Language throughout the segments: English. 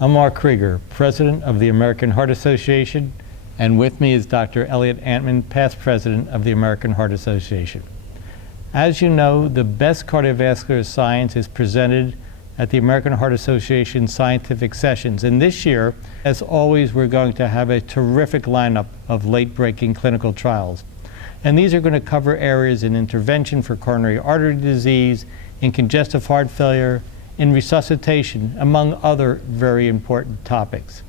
I'm Mark Creager, President of the American Heart Association, and with me is Dr. Elliott Antman, past President of the American Heart Association. As you know, the best cardiovascular science is presented at the American Heart Association Scientific Sessions, and this year, as always, we're going to have a terrific lineup of late-breaking clinical trials. And these are going to cover areas in intervention for coronary artery disease, in congestive heart failure, in resuscitation, among other very important topics.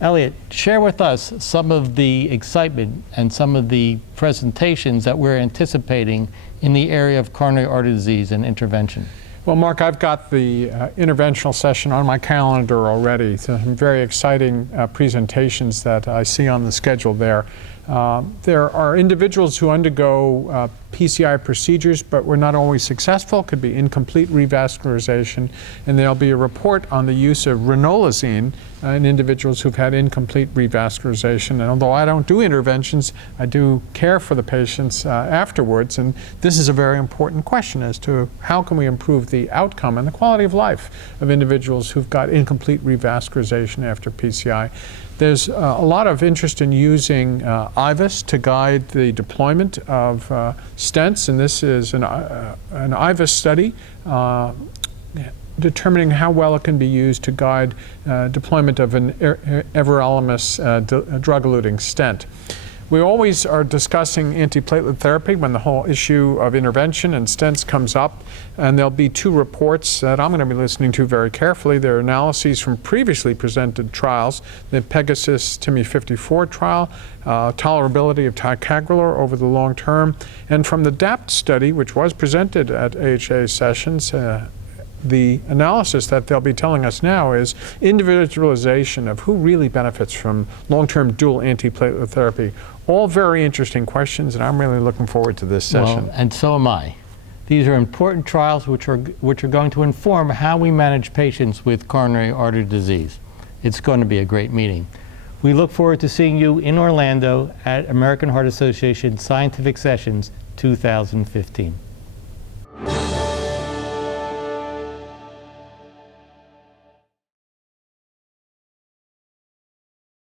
Elliott, share with us some of the excitement and some of the presentations that we're anticipating in the area of coronary artery disease and intervention. Well, Mark, I've got the interventional session on my calendar already. So some very exciting presentations that I see on the schedule there. There are individuals who undergo PCI procedures, but were not always successful, could be incomplete revascularization, and there'll be a report on the use of ranolazine in individuals who've had incomplete revascularization. And although I don't do interventions, I do care for the patients afterwards, and this is a very important question as to how can we improve the outcome and the quality of life of individuals who've got incomplete revascularization after PCI. There's a lot of interest in using IVUS to guide the deployment of stents, and this is an IVUS study determining how well it can be used to guide deployment of an everolimus drug-eluting stent. We always are discussing antiplatelet therapy when the whole issue of intervention and stents comes up, and there'll be two reports that I'm going to be listening to very carefully. They're analyses from previously presented trials, the Pegasus TIMI 54 trial, tolerability of ticagrelor over the long term, and from the DAPT study, which was presented at AHA sessions. The analysis that they'll be telling us now is individualization of who really benefits from long-term dual antiplatelet therapy. All very interesting questions, and I'm really looking forward to this session. Well, and so am I. These are important trials which are going to inform how we manage patients with coronary artery disease. It's going to be a great meeting. We look forward to seeing you in Orlando at American Heart Association Scientific Sessions 2015.